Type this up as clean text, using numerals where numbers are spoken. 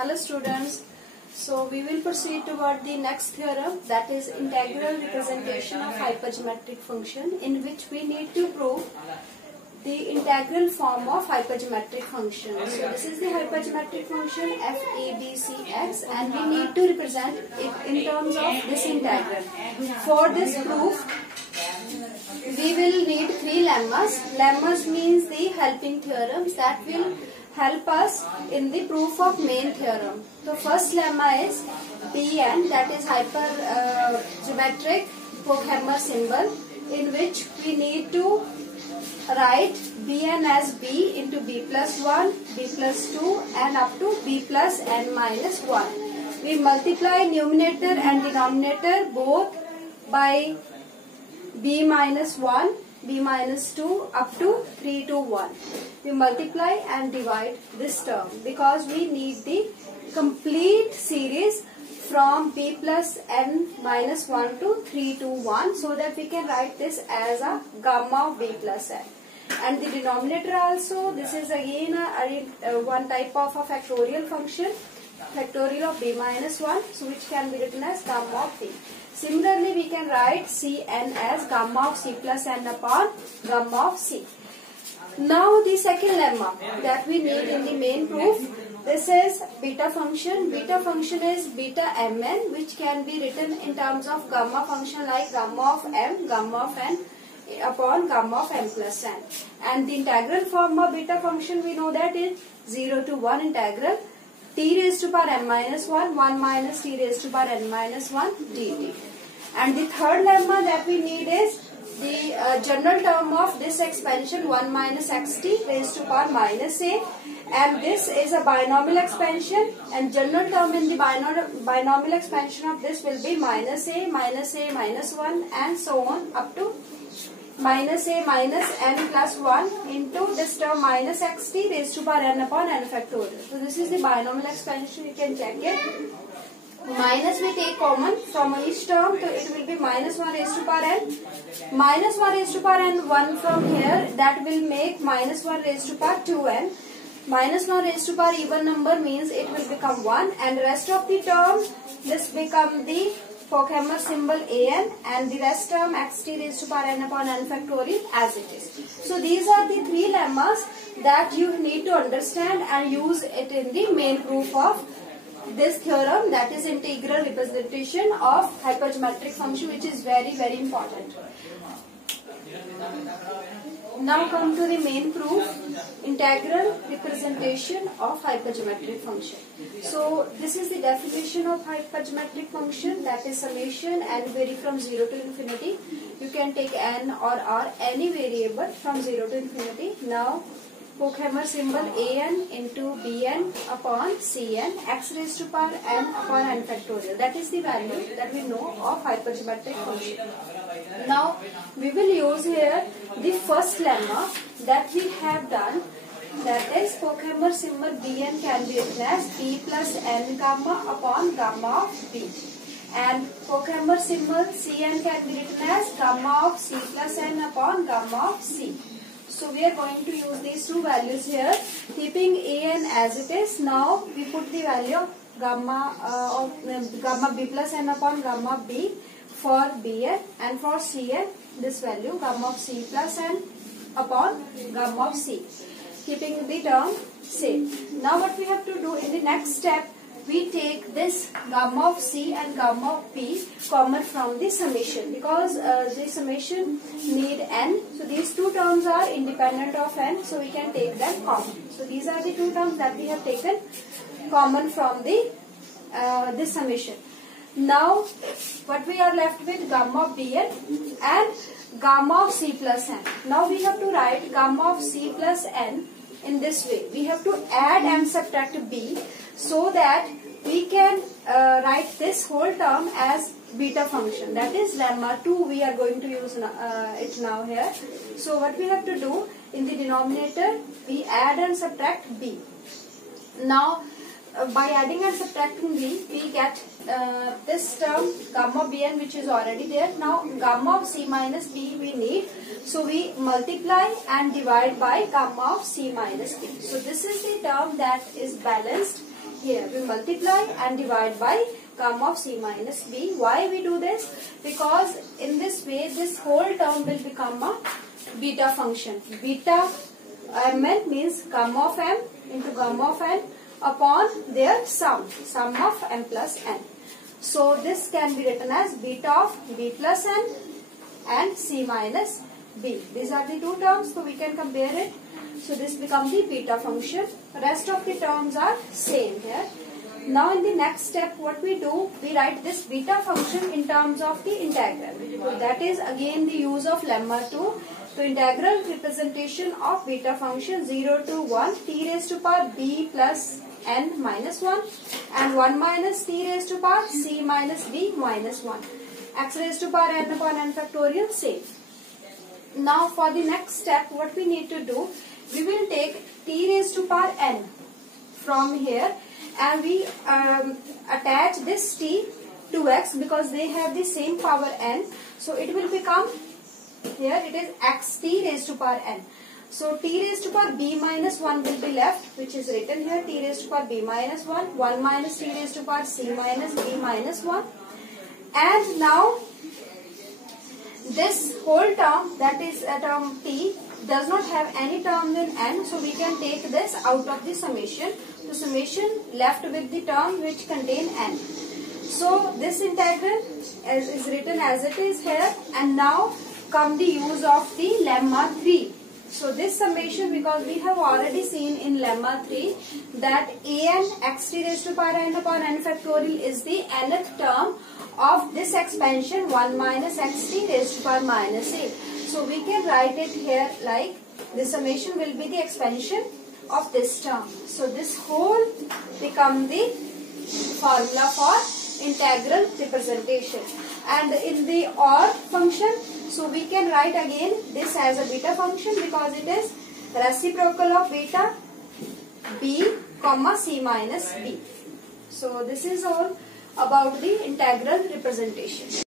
Hello students. So we will proceed toward the next theorem, that is integral representation of hypergeometric function, in which we need to prove the integral form of hypergeometric function. So this is the hypergeometric function f a b c x, and we need to represent it in terms of this integral. For this proof, we will need three lemmas. Lemmas means the helping theorems that will help us in the proof of main theorem. So first lemma is Bn, that is hypergeometric Pochhammer symbol, in which we need to write Bn as b into b plus 1, b plus 2 and up to b plus n minus 1. We multiply numerator and denominator both by b minus 1, b minus 2 up to 3 to 1. We multiply and divide this term because we need the complete series from b plus n minus 1 to 3 to 1, so that we can write this as a gamma of b plus n. And the denominator also, this is again one type of a factorial function, factorial of b minus 1, so which can be written as gamma of b. Similarly, we can write Cn as gamma of c plus n upon gamma of c. Now the second lemma that we need in the main proof, this is beta function. Beta function is beta mn, which can be written in terms of gamma function like gamma of m, gamma of n upon gamma of m plus n. And the integral form of beta function, we know that is 0 to 1 integral t raised to power m minus 1, 1 minus t raised to power n minus 1 dt. And the third lemma that we need is the general term of this expansion 1 minus xt raised to power minus a, and this is a binomial expansion, and general term in the binomial expansion of this will be minus a minus 1 and so on up to minus a minus n plus 1 into this term minus xt raised to power n upon n factorial. So this is the binomial expansion, you can check it. Minus we take common from each term, so it will be minus 1 raised to power n. Minus 1 raised to power n 1 from here, that will make minus 1 raised to power 2n. Minus 1 raised to power even number means it will become 1, and rest of the terms, this become the Pochhammer symbol an, and the rest term xt raised to power n upon n factorial as it is. So these are the three lemmas that you need to understand and use it in the main proof of this theorem, that is integral representation of hypergeometric function, which is very important. Now come to the main proof, integral representation of hypergeometric function. So this is the definition of hypergeometric function, that is summation and vary from 0 to infinity. You can take n or r, any variable from 0 to infinity. Now Pochhammer symbol an into bn upon cn x raised to power n upon n factorial. That is the value that we know of hypergeometric function. Now we will use here the first lemma that we have done, that is Pochhammer symbol bn can be written as b plus n gamma upon gamma of b, and Pochhammer symbol cn can be written as gamma of c plus n upon gamma of c. So we are going to use these two values here, keeping an as it is. Now we put the value of gamma b plus n upon gamma b for bn, and for cn this value gamma of c plus n upon gamma of c, keeping the term same. Now what we have to do in the next step, we take this gamma of c and gamma of p common from the summation, because the summation need n. So these two terms are independent of n, so we can take them common. So these are the two terms that we have taken common from the this summation. Now what we are left with, gamma of bn and gamma of c plus n. Now we have to write gamma of c plus n in this way. We have to add and subtract b, so that we can write this whole term as beta function, that is lemma 2. We are going to use it now here. So what we have to do, in the denominator we add and subtract b. Now by adding and subtracting b, we get this term gamma bn, which is already there. Now gamma of c minus b we need, so we multiply and divide by gamma of c minus b. So this is the term that is balanced, here we multiply and divide by comm of c minus b. Why we do this? Because in this way this whole term will become a beta function. Beta mn means comm of m into comm of n upon their sum of m plus n. So this can be written as beta of b plus n and c minus b. These are the two terms, so we can compare it. So this becomes the beta function. Rest of the terms are same here. Now in the next step what we do, we write this beta function in terms of the integral. So that is again the use of lemma 2. So integral representation of beta function 0 to 1 t raised to power b plus n minus 1 and 1 minus t raised to power c minus b minus 1. X raised to power n upon n factorial same. Now for the next step what we need to do, we will take t raised to power n from here and we attach this t to x because they have the same power n. So it will become, here it is xt raised to power n. So t raised to power b minus 1 will be left, which is written here, t raised to power b minus 1, 1 minus t raised to power c minus b minus 1. And now this whole term, that is a term t, does not have any terms in n, so we can take this out of the summation. The summation left with the term which contain n. So this integral is written as it is here, and now come the use of the lemma 3. So this summation, because we have already seen in lemma 3 that an xt raised to power n upon n factorial is the nth term of this expansion 1 minus xt raised to power minus a. So we can write it here like the summation will be the expansion of this term. So this whole become the formula for integral representation. And in the OR function, so we can write again this as a beta function because it is reciprocal of beta b comma c minus b. So this is all about the integral representation.